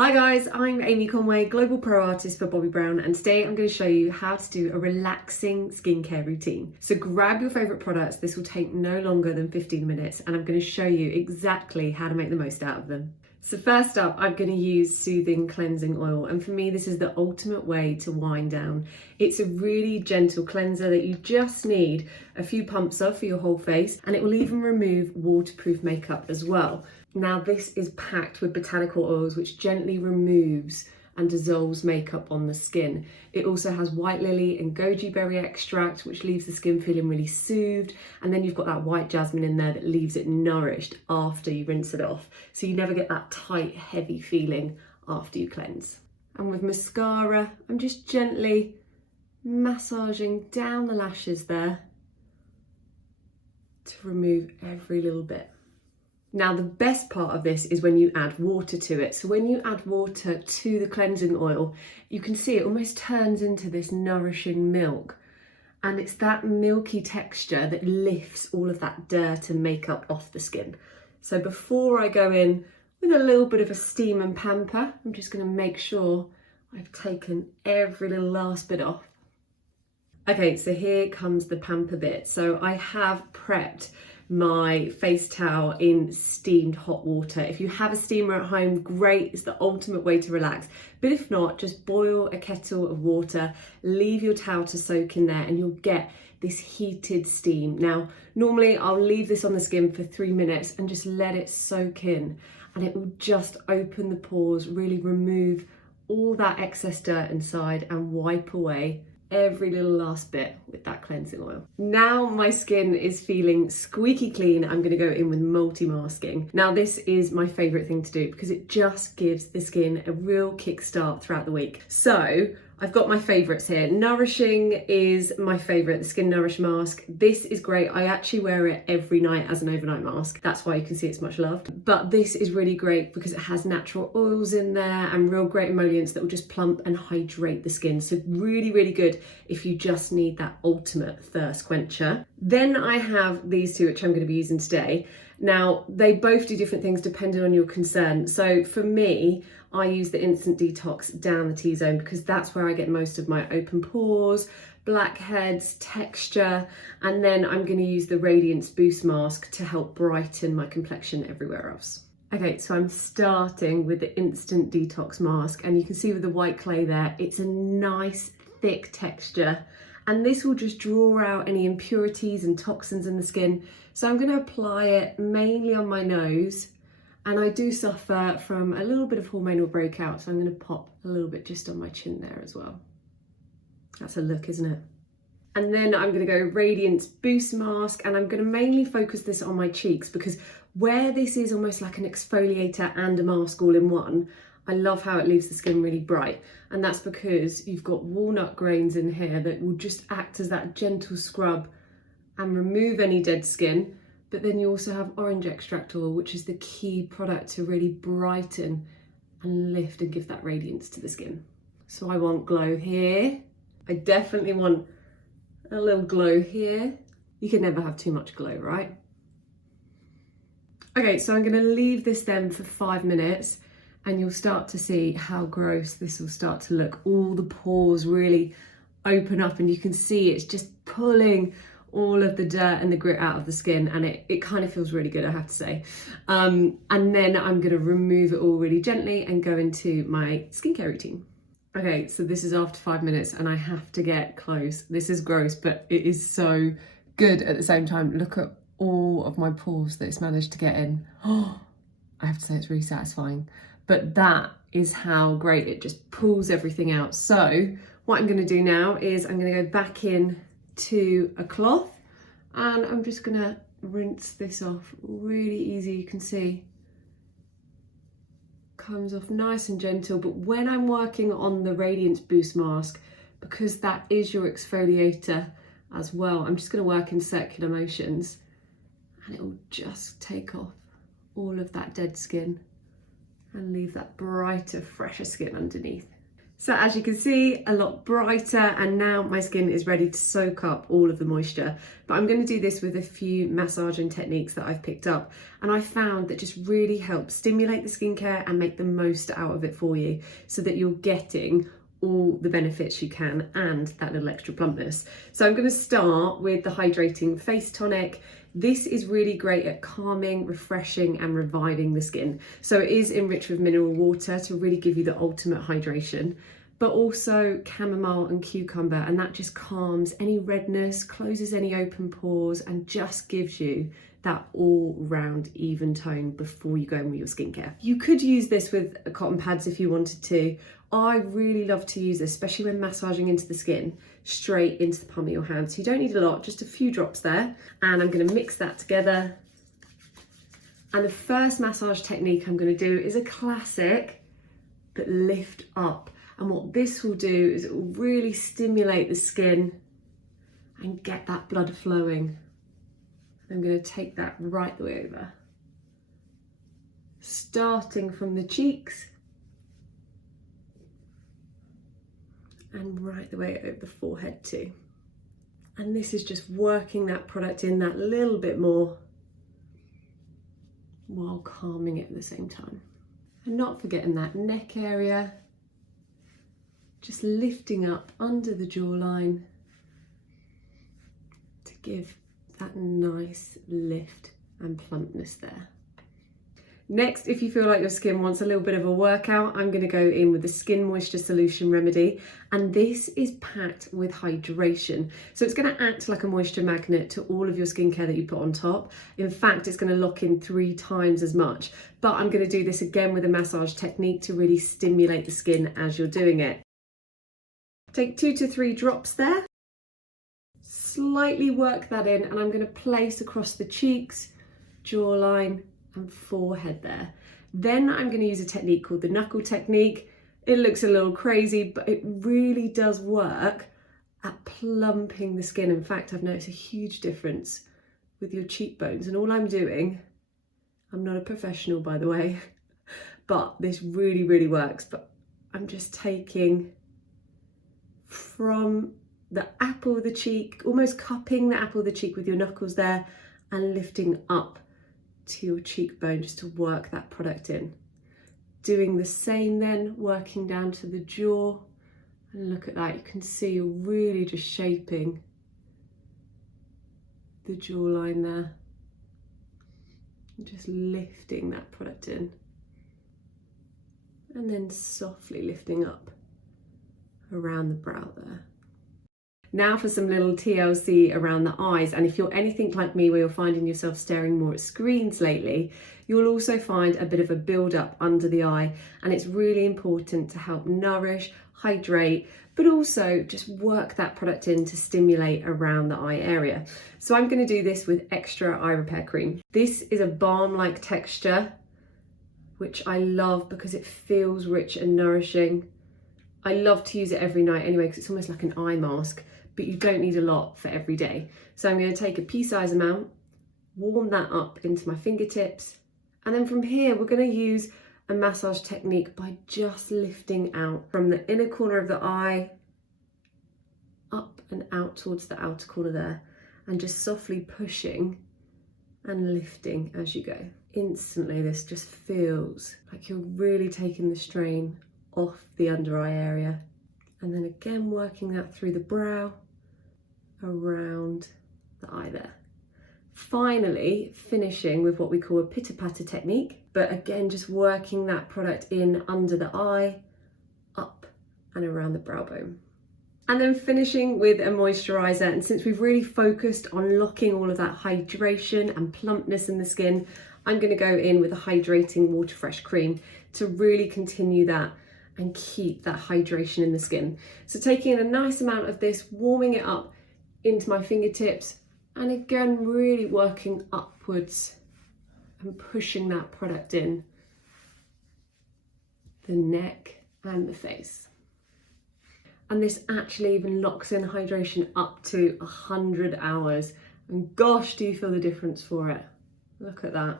Hi guys, I'm Amy Conway, Global Pro Artist for Bobbi Brown, and today I'm going to show you how to do a relaxing skincare routine. So grab your favourite products, this will take no longer than 15 minutes and I'm going to show you exactly how to make the most out of them. So first up, I'm going to use Soothing Cleansing Oil, and for me this is the ultimate way to wind down. It's a really gentle cleanser that you just need a few pumps of for your whole face, and it will even remove waterproof makeup as well. Now this is packed with botanical oils which gently removes and dissolves makeup on the skin. It also has white lily and goji berry extract which leaves the skin feeling really soothed, and then you've got that white jasmine in there that leaves it nourished after you rinse it off, so you never get that tight heavy feeling after you cleanse. And with mascara, I'm just gently massaging down the lashes there to remove every little bit. Now the best part of this is when you add water to it. So when you add water to the cleansing oil, you can see it almost turns into this nourishing milk. And it's that milky texture that lifts all of that dirt and makeup off the skin. So before I go in with a little bit of a steam and pamper, I'm just going to make sure I've taken every little last bit off. Okay, so here comes the pamper bit. So I have prepped my face towel in steamed hot water. If you have a steamer at home, great, it's the ultimate way to relax. But if not, just boil a kettle of water, leave your towel to soak in there, and you'll get this heated steam. Now, normally I'll leave this on the skin for 3 minutes and just let it soak in, and it will just open the pores, really remove all that excess dirt inside and wipe away every little last bit with that cleansing oil. Now my skin is feeling squeaky clean, I'm going to go in with multi-masking. Now this is my favourite thing to do because it just gives the skin a real kickstart throughout the week. So I've got my favourites here. Nourishing is my favourite, the Skin Nourish mask. This is great. I actually wear it every night as an overnight mask. That's why you can see it's much loved. But this is really great because it has natural oils in there and real great emollients that will just plump and hydrate the skin. So really, really good if you just need that ultimate thirst quencher. Then I have these two, which I'm going to be using today. Now, they both do different things depending on your concern. So for me, I use the Instant Detox down the T-zone because that's where I get most of my open pores, blackheads, texture, and then I'm going to use the Radiance Boost Mask to help brighten my complexion everywhere else. Okay, so I'm starting with the Instant Detox Mask, and you can see with the white clay there, it's a nice thick texture, and this will just draw out any impurities and toxins in the skin. So I'm going to apply it mainly on my nose, and I do suffer from a little bit of hormonal breakout, so I'm going to pop a little bit just on my chin there as well. That's a look, isn't it? And then I'm going to go Radiance Boost Mask, and I'm going to mainly focus this on my cheeks because where this is almost like an exfoliator and a mask all in one, I love how it leaves the skin really bright, and that's because you've got walnut grains in here that will just act as that gentle scrub and remove any dead skin. But then you also have orange extract oil, which is the key product to really brighten and lift and give that radiance to the skin. So I want glow here. I definitely want a little glow here. You can never have too much glow, right? Okay, so I'm gonna leave this then for 5 minutes, and you'll start to see how gross this will start to look. All the pores really open up, and you can see it's just pulling all of the dirt and the grit out of the skin, and it kind of feels really good, I have to say. And then I'm going to remove it all really gently and go into my skincare routine. Okay, so this is after 5 minutes and I have to get close. This is gross, but it is so good at the same time. Look at all of my pores that it's managed to get in. Oh, I have to say it's really satisfying. But that is how great it just pulls everything out. So what I'm going to do now is I'm going to go back in to a cloth, and I'm just gonna rinse this off really easy. You can see comes off nice and gentle, but when I'm working on the Radiance Boost Mask, because that is your exfoliator as well, I'm just going to work in circular motions, and it will just take off all of that dead skin and leave that brighter, fresher skin underneath. So as you can see, a lot brighter, and now my skin is ready to soak up all of the moisture. But I'm going to do this with a few massaging techniques that I've picked up, and I found that just really help stimulate the skincare and make the most out of it for you, so that you're getting all the benefits you can and that little extra plumpness. So I'm going to start with the hydrating face tonic. This is really great at calming, refreshing and reviving the skin. So it is enriched with mineral water to really give you the ultimate hydration, but also chamomile and cucumber, and that just calms any redness, closes any open pores, and just gives you that all-round even tone before you go in with your skincare. You could use this with cotton pads if you wanted to. I really love to use this, especially when massaging into the skin, straight into the palm of your hand. So you don't need a lot, just a few drops there. And I'm going to mix that together. And the first massage technique I'm going to do is a classic, but lift up. And what this will do is it will really stimulate the skin and get that blood flowing. I'm going to take that right the way over, starting from the cheeks and right the way over the forehead too. And this is just working that product in that little bit more while calming it at the same time. And not forgetting that neck area, just lifting up under the jawline to give that nice lift and plumpness there. Next, if you feel like your skin wants a little bit of a workout, I'm going to go in with the Skin Moisture Solution Remedy, and this is packed with hydration. So it's going to act like a moisture magnet to all of your skincare that you put on top. In fact, it's going to lock in 3 times as much, but I'm going to do this again with a massage technique to really stimulate the skin as you're doing it. Take 2 to 3 drops there. Slightly work that in, and I'm going to place across the cheeks, jawline and forehead there. Then I'm going to use a technique called the knuckle technique. It looks a little crazy, but it really does work at plumping the skin. In fact, I've noticed a huge difference with your cheekbones, and all I'm doing, I'm not a professional by the way, but this really works. But I'm just taking from the apple of the cheek, almost cupping the apple of the cheek with your knuckles there, and lifting up to your cheekbone just to work that product in. Doing the same then, working down to the jaw, and look at that, you can see you're really just shaping the jawline there, and just lifting that product in, and then softly lifting up around the brow there. Now for some little TLC around the eyes, and if you're anything like me where you're finding yourself staring more at screens lately, you'll also find a bit of a build up under the eye, and it's really important to help nourish, hydrate, but also just work that product in to stimulate around the eye area. So I'm going to do this with extra eye repair cream. This is a balm-like texture, which I love because it feels rich and nourishing. I love to use it every night anyway because it's almost like an eye mask, but you don't need a lot for every day. So I'm going to take a pea-sized amount, warm that up into my fingertips, and then from here we're going to use a massage technique by just lifting out from the inner corner of the eye up and out towards the outer corner there, and just softly pushing and lifting as you go. Instantly this just feels like you're really taking the strain off the under eye area, and then again working that through the brow, around the eye there. Finally finishing with what we call a pitter patter technique, but again just working that product in under the eye, up and around the brow bone. And then finishing with a moisturiser, and since we've really focused on locking all of that hydration and plumpness in the skin, I'm going to go in with a hydrating water fresh cream to really continue that and keep that hydration in the skin. So taking in a nice amount of this, warming it up into my fingertips, and again really working upwards and pushing that product in the neck and the face. And this actually even locks in hydration up to 100 hours, and gosh, do you feel the difference for it? Look at that.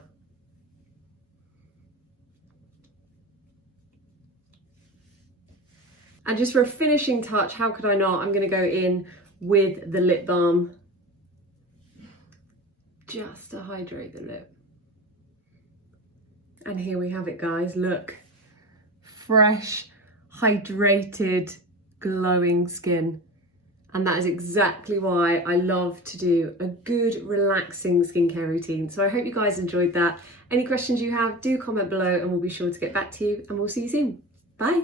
And just for a finishing touch, how could I not? I'm going to go in with the lip balm just to hydrate the lip. And here we have it, guys. Look, fresh, hydrated, glowing skin. And that is exactly why I love to do a good, relaxing skincare routine. So I hope you guys enjoyed that. Any questions you have, do comment below and we'll be sure to get back to you, and we'll see you soon. Bye.